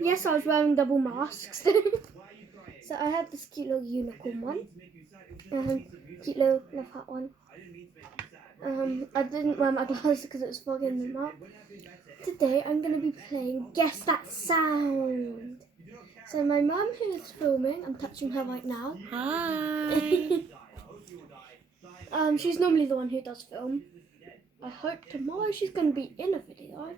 Yes, I was wearing double masks. So I have this cute little unicorn one. Cute little love hat one. I didn't wear my glasses because it was fogging them up. Today I'm going to be playing Guess That Sound. So my mum, who is filming, I'm touching her right now. Hi. She's normally the one who does film. I hope tomorrow she's going to be in a video.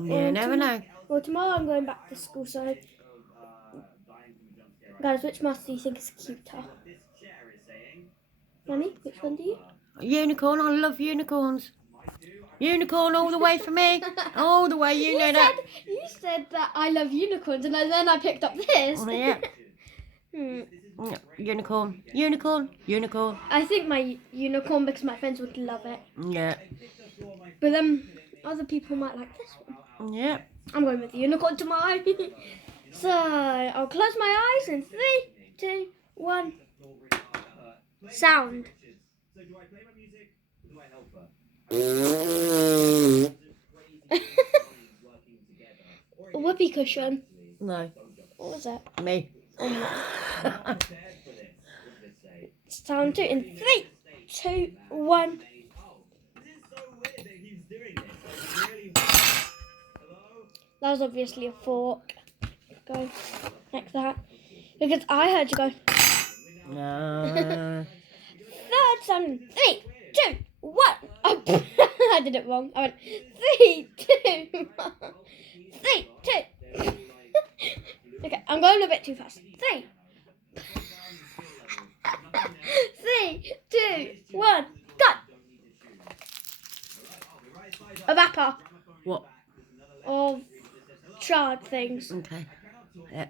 You never know. Well, tomorrow I'm going back to school, so... Guys, which mask do you think is cuter? Mummy, which one do you? Unicorn, I love unicorns. Unicorn all the way for me. All the way, you know that. You said that I love unicorns, and then I picked up this. Yeah. Unicorn, unicorn, unicorn. I think my unicorn, because my friends would love it. Yeah. But then other people might like this one. Yeah. I'm going with the unicorn tomorrow. So I'll close my eyes in 3, 2, 1. Sound. Whoopee cushion. No. What was that? Me. Sound 2 in 3, 2, 1. That was obviously a fork. Go like that. Because I heard you go. No. Third sound in 3, 2, 1. Oh, I did it wrong. I went 3, 2, 1. 3, 2. Okay, I'm going a bit too fast. 3. 3, 2, 1. Go. A wrapper. What? Of shard things. Okay. Yeah.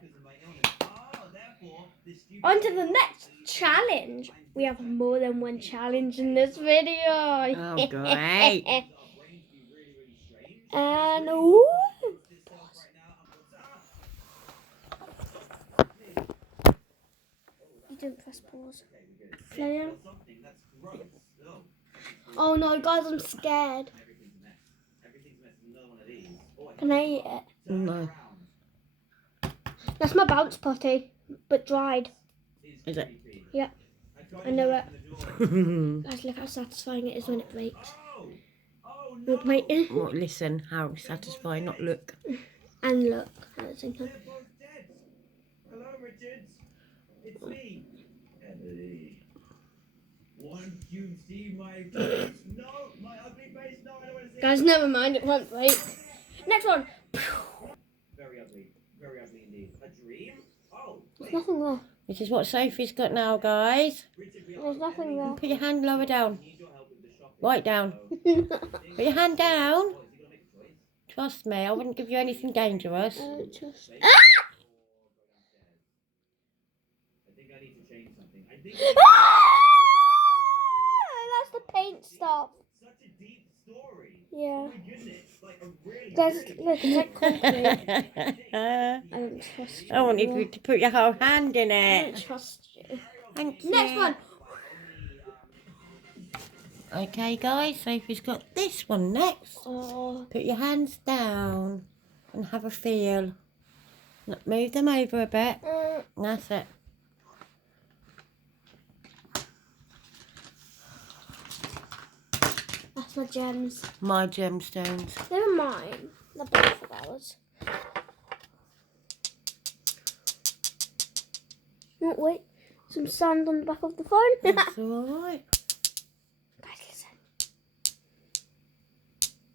On to the next challenge. We have more than one challenge in this video. Oh, great. And ooh. You didn't press pause. Player. Oh no, guys, I'm scared. Can I eat it? No. That's my bounce potty, but dried. Is it? Yeah, I know it. Guys, look how satisfying it is when it breaks. Look, mate. Well, listen, how satisfying, not look. And look at the same time. Hello, Richard. It's me, Emily. Won't you see my face? No, my ugly face. No, I don't want to see Guys, never mind, it won't break. Next one. Very ugly indeed. A dream? Oh, There's nothing there. This is what Sophie's got now, guys. There's nothing there. Put your hand lower down. Right down. Put your hand down. Trust me, I wouldn't give you anything dangerous. I think I need to change something. I think That's the paint stuff. such a deep story. Yeah. Oh my goodness, like a really. Guys, look, it's like concrete. I I don't trust you. want you to put your whole hand in I it. don't trust you. Thank you. Next one. Okay, guys, Sophie's got this one next. Oh, Put your hands down and have a feel. Look, move them over a bit. That's it. that's my gems. My gemstones. They're mine. They're both of ours. Oh, wait. Some sand on the back of the phone. That's alright. Guys, listen.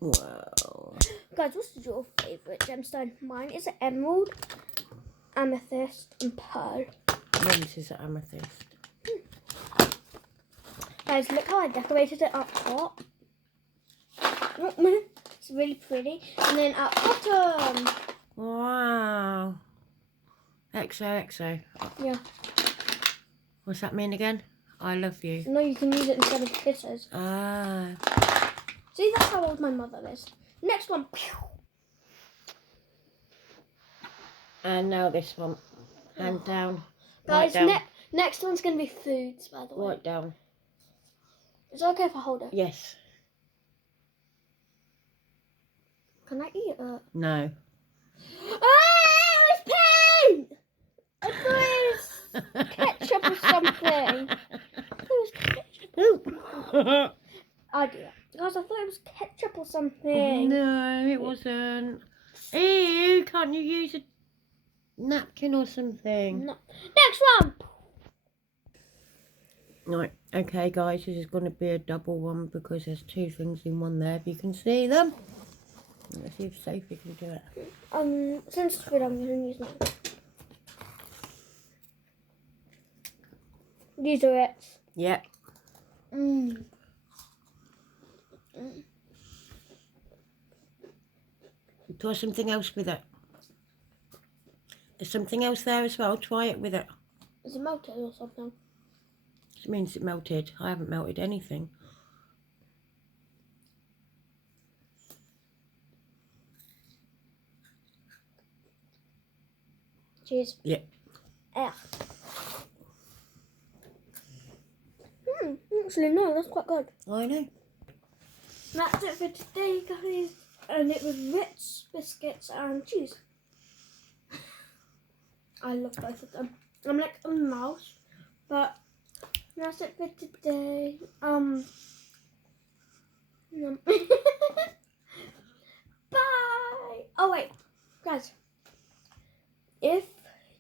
Wow. Guys, what's your favourite gemstone? Mine is an emerald, amethyst, and pearl. This is an amethyst. Guys, look how I decorated it up top. It's really pretty. And then at bottom. Wow. XOXO. Yeah. What's that mean again? I love you. No, you can use it instead of kisses. Ah. See, that's how old my mother is. Next one. And now this one. Hand down. Guys, Right down. next one's going to be foods, by the way. Right down. Is it okay if I hold it? Yes. Can I eat it? No. Ah! ketchup or something. It was ketchup. I do that. Guys, I thought it was ketchup or something. No, it wasn't. Ew, can't you use a napkin or something? No. Next one. Right, okay guys, this is going to be a double one because there's two things in one there, if you can see them. Let's see if Sophie can do it. Since it's good, I'm going to use mine. These are it. Yep. Try something else with it. There's something else there as well. Try it with it. Is it melted or something? It means it melted. I haven't melted anything. Cheers. Yep. Yeah. Actually, no, that's quite good. I know. That's it for today, guys. And it was Ritz biscuits and cheese. I love both of them. I'm like a mouse, but that's it for today. Bye. Oh wait, guys. If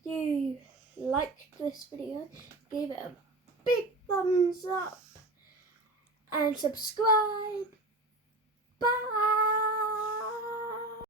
you liked this video, give it a big thumbs up and subscribe. Bye.